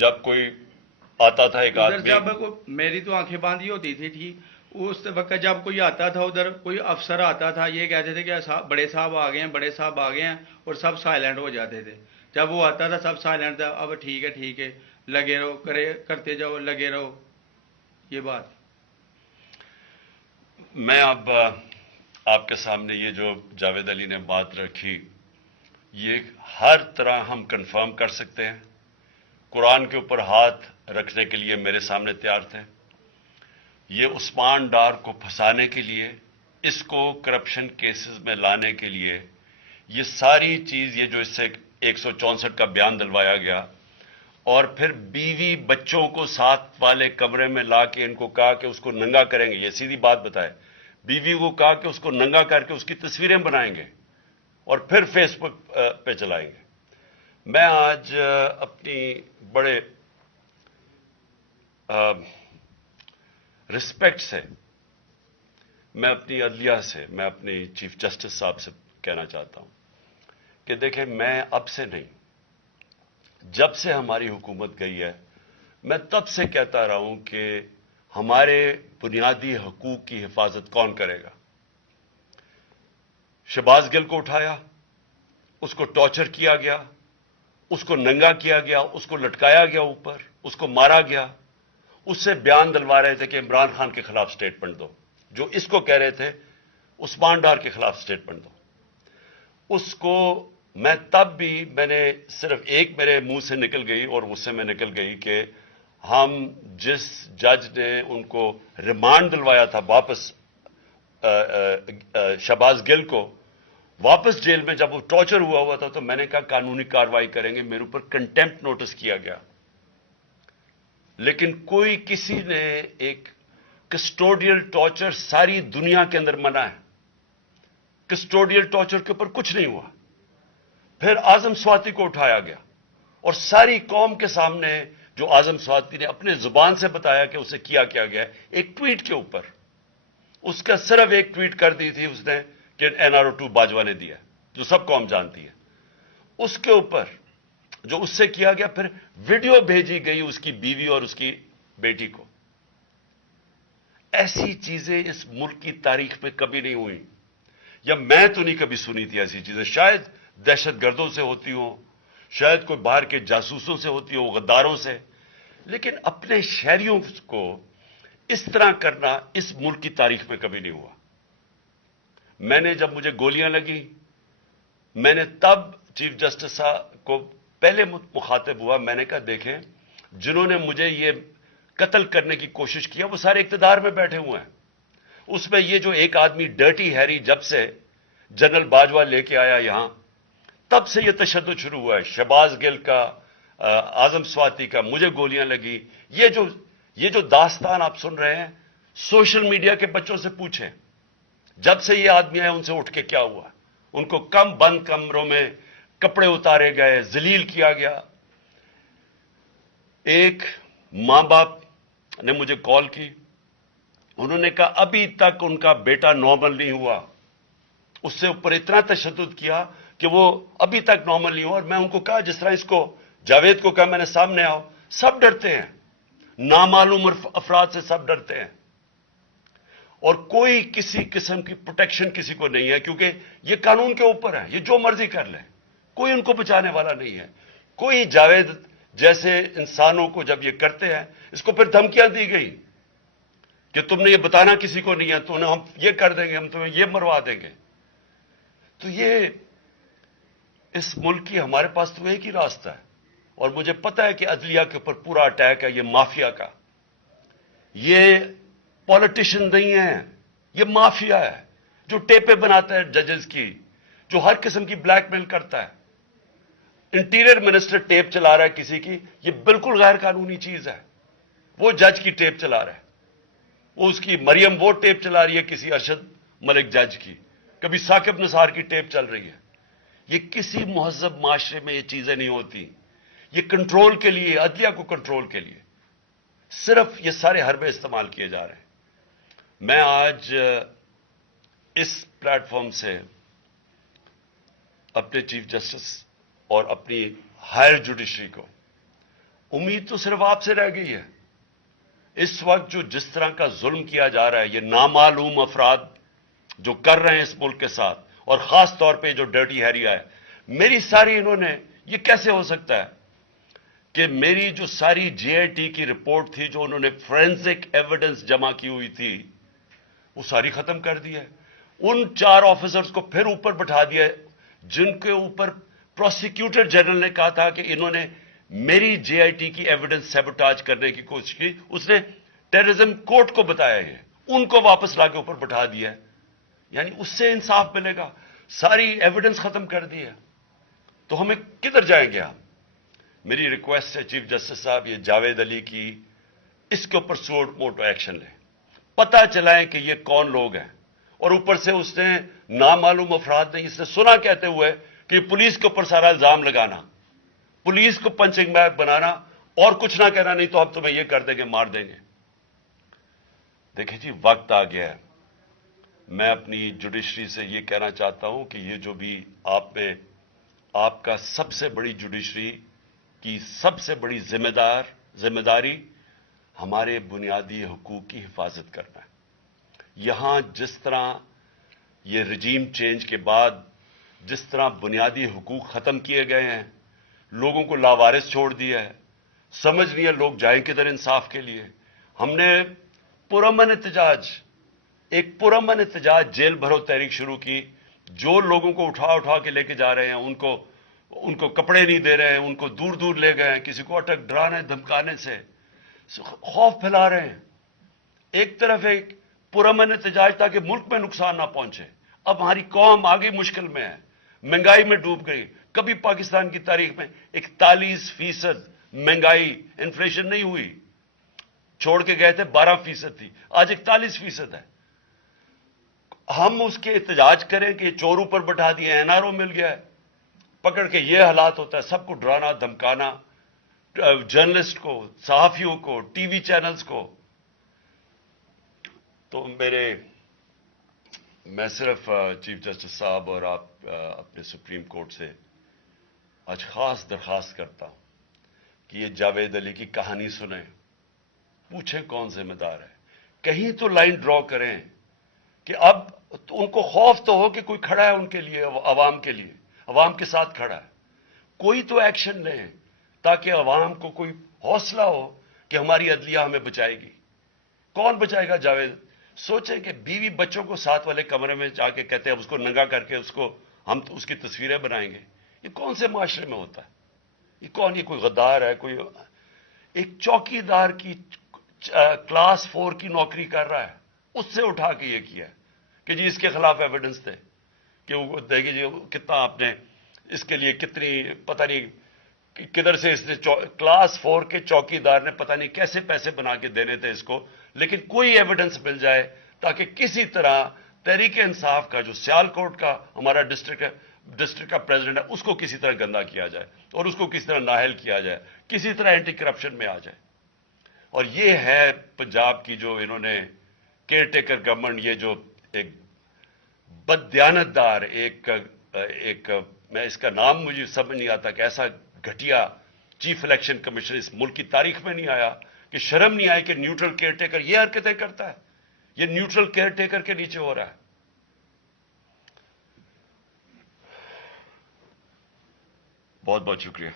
جب کوئی آتا تھا ایک ادھر آدمی. جب میری تو آنکھیں باندھی ہوتی تھی ٹھیک، اس وقت جب کوئی آتا تھا ادھر، کوئی افسر آتا تھا، یہ کہتے تھے کہ بڑے صاحب آ گئے ہیں، بڑے صاحب آ گئے ہیں، اور سب سائلنٹ ہو جاتے تھے. جب وہ آتا تھا سب سائلنٹ تھا. اب ٹھیک ہے لگے رہو، کرتے جاؤ، لگے رہو. یہ بات میں اب آپ کے سامنے یہ جو جاوید علی نے بات رکھی، یہ ہر طرح ہم کنفرم کر سکتے ہیں. قرآن کے اوپر ہاتھ رکھنے کے لیے میرے سامنے تیار تھے. یہ عثمان ڈار کو پھنسانے کے لیے، اس کو کرپشن کیسز میں لانے کے لیے، یہ ساری چیز، یہ جو اس سے 164 کا بیان دلوایا گیا، اور پھر بیوی بچوں کو ساتھ والے کمرے میں لا کے ان کو کہا کہ اس کو ننگا کریں گے. یہ سیدھی بات بتائے. بیوی کو کہا کہ اس کو ننگا کر کے اس کی تصویریں بنائیں گے اور پھر فیس بک پہ چلائیں گے. میں آج اپنی بڑے رسپیکٹ سے، میں اپنی عدلیہ سے، میں اپنی چیف جسٹس صاحب سے کہنا چاہتا ہوں کہ دیکھیں، میں اب سے نہیں، جب سے ہماری حکومت گئی ہے، میں تب سے کہتا رہا ہوں کہ ہمارے بنیادی حقوق کی حفاظت کون کرے گا. شہباز گل کو اٹھایا، اس کو ٹارچر کیا گیا، اس کو ننگا کیا گیا، اس کو لٹکایا گیا اوپر، اس کو مارا گیا. اس سے بیان دلوا رہے تھے کہ عمران خان کے خلاف سٹیٹمنٹ دو. جو اس کو کہہ رہے تھے عثمان ڈار کے خلاف سٹیٹمنٹ دو. اس کو میں تب بھی، میں نے صرف ایک میرے منہ سے نکل گئی اور غصے میں نکل گئی کہ ہم جس جج نے ان کو ریمانڈ دلوایا تھا واپس، شہباز گل کو واپس جیل میں، جب وہ ٹارچر ہوا تھا، تو میں نے کہا قانونی کارروائی کریں گے. میرے اوپر کنٹیمپٹ نوٹس کیا گیا. لیکن کوئی، کسی نے، ایک کسٹوڈیل ٹارچر ساری دنیا کے اندر منع ہے. کسٹوڈیل ٹارچر کے اوپر کچھ نہیں ہوا. پھر اعظم سواتی کو اٹھایا گیا اور ساری قوم کے سامنے جو اعظم سواتی نے اپنے زبان سے بتایا کہ اسے کیا گیا، ایک ٹویٹ کے اوپر، اس کا صرف ایک ٹویٹ کر دی تھی اس نے کہ NRO2 باجوہ نے دیا، جو سب قوم جانتی ہے. اس کے اوپر جو اس سے کیا گیا، پھر ویڈیو بھیجی گئی اس کی بیوی اور اس کی بیٹی کو. ایسی چیزیں اس ملک کی تاریخ میں کبھی نہیں ہوئی، یا میں تو نہیں کبھی سنی تھی ایسی چیزیں. شاید دہشت گردوں سے ہوتی ہوں، شاید کوئی باہر کے جاسوسوں سے ہوتی ہو، غداروں سے، لیکن اپنے شہریوں کو اس طرح کرنا اس ملک کی تاریخ میں کبھی نہیں ہوا. میں نے، جب مجھے گولیاں لگی، میں نے تب چیف جسٹس صاحب کو پہلے مخاطب ہوا. میں نے کہا دیکھیں، جنہوں نے مجھے یہ قتل کرنے کی کوشش کیا وہ سارے اقتدار میں بیٹھے ہوئے ہیں. اس میں یہ جو ایک آدمی ڈرٹی ہیری، جب سے جنرل باجوہ لے کے آیا یہاں، تب سے یہ تشدد شروع ہوا ہے. شہباز گل کا، اعظم سواتی کا، مجھے گولیاں لگی. یہ جو داستان آپ سن رہے ہیں، سوشل میڈیا کے بچوں سے پوچھیں، جب سے یہ آدمی آئے ان سے اٹھ کے کیا ہوا. ان کو بند کمروں میں کپڑے اتارے گئے، ذلیل کیا گیا. ایک ماں باپ نے مجھے کال کی، انہوں نے کہا ابھی تک ان کا بیٹا نارمل نہیں ہوا. اس سے اوپر اتنا تشدد کیا کہ وہ ابھی تک نارمل نہیں ہوا. اور میں ان کو کہا، جس طرح اس کو جاوید کو کہا میں نے، سامنے آؤ. سب ڈرتے ہیں، نامعلوم افراد سے سب ڈرتے ہیں، اور کوئی کسی قسم کی پروٹیکشن کسی کو نہیں ہے، کیونکہ یہ قانون کے اوپر ہے. یہ جو مرضی کر لیں، کوئی ان کو بچانے والا نہیں ہے. کوئی جاوید جیسے انسانوں کو جب یہ کرتے ہیں، اس کو پھر دھمکیاں دی گئی کہ تم نے یہ بتانا کسی کو نہیں ہے، تو ہم یہ کر دیں گے، ہم تمہیں یہ مروا دیں گے. تو یہ اس ملک کی، ہمارے پاس تو ایک ہی راستہ ہے. اور مجھے پتا ہے کہ عدلیہ کے اوپر پورا اٹیک ہے، یہ مافیا کا. یہ پولیٹیشین نہیں ہے، یہ مافیا ہے جو ٹیپیں بناتا ہے ججز کی، جو ہر قسم کی بلیک میل کرتا ہے. انٹیریئر منسٹر ٹیپ چلا رہا ہے کسی کی، یہ بالکل غیر قانونی چیز ہے. وہ جج کی ٹیپ چلا رہا ہے، وہ اس کی مریم وہ ٹیپ چلا رہی ہے کسی ارشد ملک جج کی، کبھی ثاقب نثار کی ٹیپ چل رہی ہے. یہ کسی مہذب معاشرے میں یہ چیزیں نہیں ہوتی. یہ کنٹرول کے لیے، عدلیہ کو کنٹرول کے لیے صرف یہ سارے حربے استعمال کیے جا رہے ہیں. میں آج اس پلیٹ فارم سے اپنے چیف جسٹس اور اپنی ہائر جوڈیشری کو امید تو صرف آپ سے رہ گئی ہے. اس وقت جو جس طرح کا ظلم کیا جا رہا ہے، یہ نامعلوم افراد جو کر رہے ہیں اس ملک کے ساتھ، اور خاص طور پہ جو ڈرٹی ہیریا ہے، میری ساری انہوں نے، یہ کیسے ہو سکتا ہے کہ میری جو ساری جے آئی ٹی کی رپورٹ تھی، جو انہوں نے فورینسک ایویڈنس جمع کی ہوئی تھی، وہ ساری ختم کر دی ہے. ان 4 آفیسرز کو پھر اوپر بٹھا دیا ہے جن کے اوپر پروسیکیوٹر جنرل نے کہا تھا کہ انہوں نے میری جے آئی ٹی کی ایویڈنس سیبوٹاج کرنے کی کوشش کی. اس نے ٹیررزم کورٹ کو بتایا ہے، ان کو واپس لا کے اوپر بٹھا دیا ہے. یعنی اس سے انصاف ملے گا؟ ساری ایویڈنس ختم کر دی ہے. تو ہمیں کدھر جائیں گے ہم؟ میری ریکویسٹ ہے چیف جسٹس صاحب، یہ جاوید علی کی، اس کے اوپر سوٹ موٹو ایکشن لیں، پتہ چلائیں کہ یہ کون لوگ ہیں. اور اوپر سے اس نے نامعلوم افراد نے اس نے سنا کہتے ہوئے کہ پولیس کے اوپر سارا الزام لگانا، پولیس کو پنچنگ بیگ بنانا اور کچھ نہ کہنا، نہیں تو ہم تمہیں یہ کر دیں گے، مار دیں گے. دیکھیں جی، وقت آ گیا ہے. میں اپنی جوڈیشری سے یہ کہنا چاہتا ہوں کہ یہ جو بھی آپ کا سب سے بڑی جوڈیشری کی سب سے بڑی ذمہ داری ہمارے بنیادی حقوق کی حفاظت کرنا ہے. یہاں جس طرح یہ رجیم چینج کے بعد جس طرح بنیادی حقوق ختم کیے گئے ہیں، لوگوں کو لاوارث چھوڑ دیا ہے، سمجھ نہیں ہے لوگ جائیں کدھر انصاف کے لیے. ہم نے ایک پرامن احتجاج جیل بھرو تحریک شروع کی. جو لوگوں کو اٹھا کے لے کے جا رہے ہیں، ان کو کپڑے نہیں دے رہے ہیں، ان کو دور دور لے گئے ہیں، کسی کو اٹک ڈرانے دھمکانے سے خوف پھیلا رہے ہیں. ایک طرف ایک پرامن احتجاج تاکہ ملک میں نقصان نہ پہنچے. اب ہماری قوم آگے مشکل میں ہے، مہنگائی میں ڈوب گئی. کبھی پاکستان کی تاریخ میں 41% مہنگائی انفلیشن نہیں ہوئی. چھوڑ کے گئے تھے 12% تھی، آج 41% ہے. ہم اس کے احتجاج کریں کہ چور اوپر بٹھا دیے، این آر او مل گیا ہے، پکڑ کے یہ حالات ہوتا ہے. سب کو ڈرانا دھمکانا، جرنلسٹ کو، صحافیوں کو، ٹی وی چینلز کو. تو میں صرف چیف جسٹس صاحب اور آپ اپنے سپریم کورٹ سے آج خاص درخواست کرتا ہوں کہ یہ جاوید علی کی کہانی سنیں، پوچھیں کون ذمہ دار ہے. کہیں تو لائن ڈرا کریں کہ اب ان کو خوف تو ہو کہ کوئی کھڑا ہے ان کے لیے، عوام کے لیے، عوام کے ساتھ کھڑا ہے. کوئی تو ایکشن لیں تاکہ عوام کو کوئی حوصلہ ہو کہ ہماری عدلیہ ہمیں بچائے گی. کون بچائے گا جاوید؟ سوچیں کہ بیوی بچوں کو ساتھ والے کمرے میں جا کے کہتے ہیں اس کو ننگا کر کے ہم اس کی تصویریں بنائیں گے. یہ کون سے معاشرے میں ہوتا ہے؟ یہ کوئی غدار ہے؟ کوئی ایک چوکی دار کی کلاس 4 کی نوکری کر رہا ہے، اس سے اٹھا کے یہ کیا کہ جی اس کے خلاف ایویڈنس تھے کہ وہ دیکھیے جی کتنا آپ نے اس کے لیے کتنی پتہ نہیں کدھر سے اس نے کلاس 4 کے چوکی دار نے پتہ نہیں کیسے پیسے بنا کے دینے تھے اس کو. لیکن کوئی ایویڈنس مل جائے تاکہ کسی طرح تحریک انصاف کا جو سیالکوٹ کا ہمارا ڈسٹرکٹ کا پریزیڈنٹ ہے، اس کو کسی طرح گندا کیا جائے اور اس کو کسی طرح نااہل کیا جائے، کسی طرح اینٹی کرپشن میں آ جائے. اور یہ ہے پنجاب کی جو انہوں نے کیئر ٹیکر گورنمنٹ، یہ جو ایک بددیانت دار ایک میں اس کا نام مجھے سمجھ نہیں آتا کہ ایسا گھٹیا چیف الیکشن کمیشن اس ملک کی تاریخ میں نہیں آیا کہ شرم نہیں آئی کہ نیوٹرل کیئر ٹیکر یہ حرکتیں کرتا ہے. یہ نیوٹرل کیئر ٹیکر کے نیچے ہو رہا ہے. بہت بہت شکریہ.